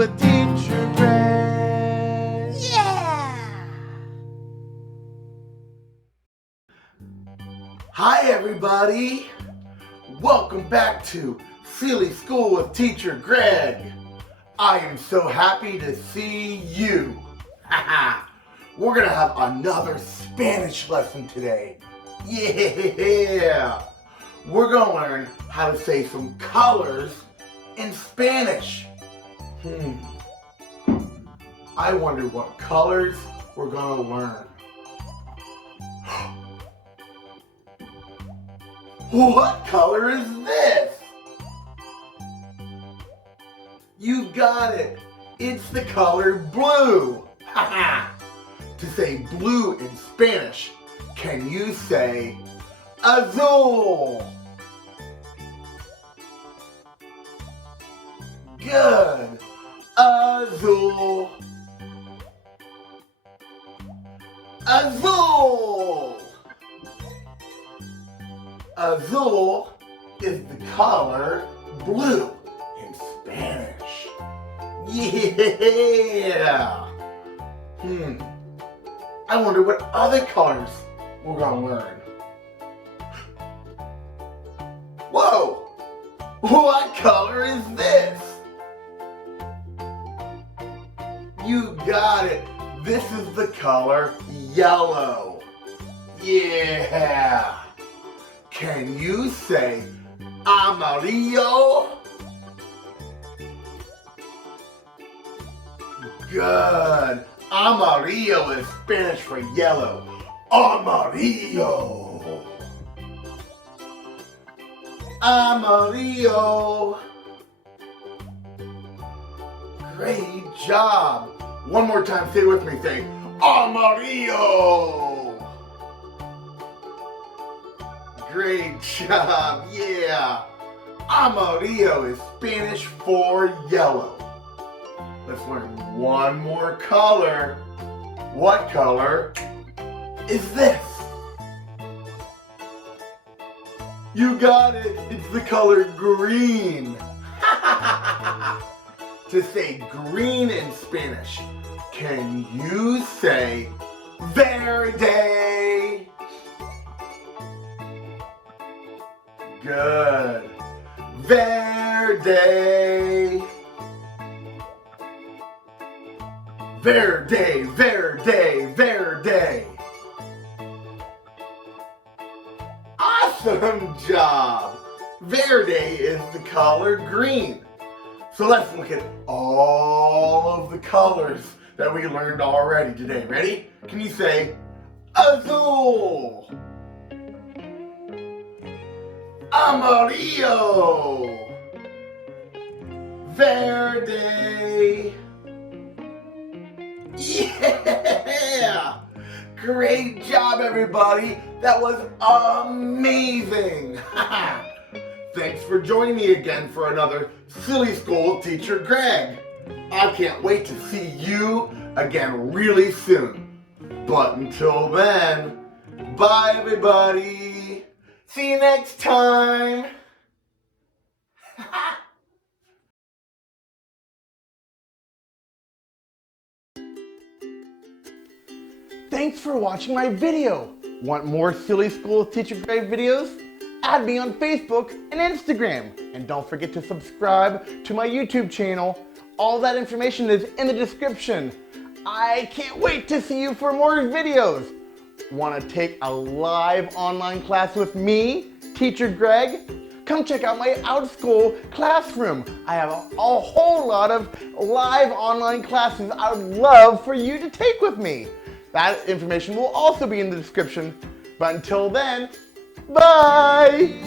with Teacher Greg. Yeah! Hi everybody! Welcome back to Silly School with Teacher Greg. I am so happy to see you. We're gonna have another Spanish lesson today. Yeah! We're gonna learn how to say some colors in Spanish. I wonder what colors we're gonna learn. What color is this? You got it. It's the color blue. To say blue in Spanish, can you say azul? Good. Azul. Azul. Azul is the color blue in Spanish. Yeah. I wonder what other colors we're gonna learn. Whoa! What color is this? You got it. This is the color yellow. Yeah. Can you say amarillo? Good. Amarillo is Spanish for yellow. Amarillo. Amarillo. Great job. One more time, say it with me. Say amarillo. Great job. Yeah. Amarillo is Spanish for yellow. Let's learn one more color. What color is this? You got it. It's the color green. To say green in Spanish, can you say verde? Good. Verde. Verde, verde, verde. Awesome job. Verde is the color green. So let's look at all of the colors that we learned already today. Ready? Can you say azul? Amarillo. Verde. Yeah! Great job, everybody! That was amazing! Thanks for joining me again for another Silly School with Teacher Greg. I can't wait to see you again really soon. But until then, bye everybody! See you next time! Thanks for watching my video. Want more Silly School with Teacher Greg videos? Add me on Facebook and Instagram. And don't forget to subscribe to my YouTube channel. All that information is in the description. I can't wait to see you for more videos. Want to take a live online class with me, Teacher Greg? Come check out my Outschool classroom. I have a whole lot of live online classes I would love for you to take with me. That information will also be in the description. But until then, bye!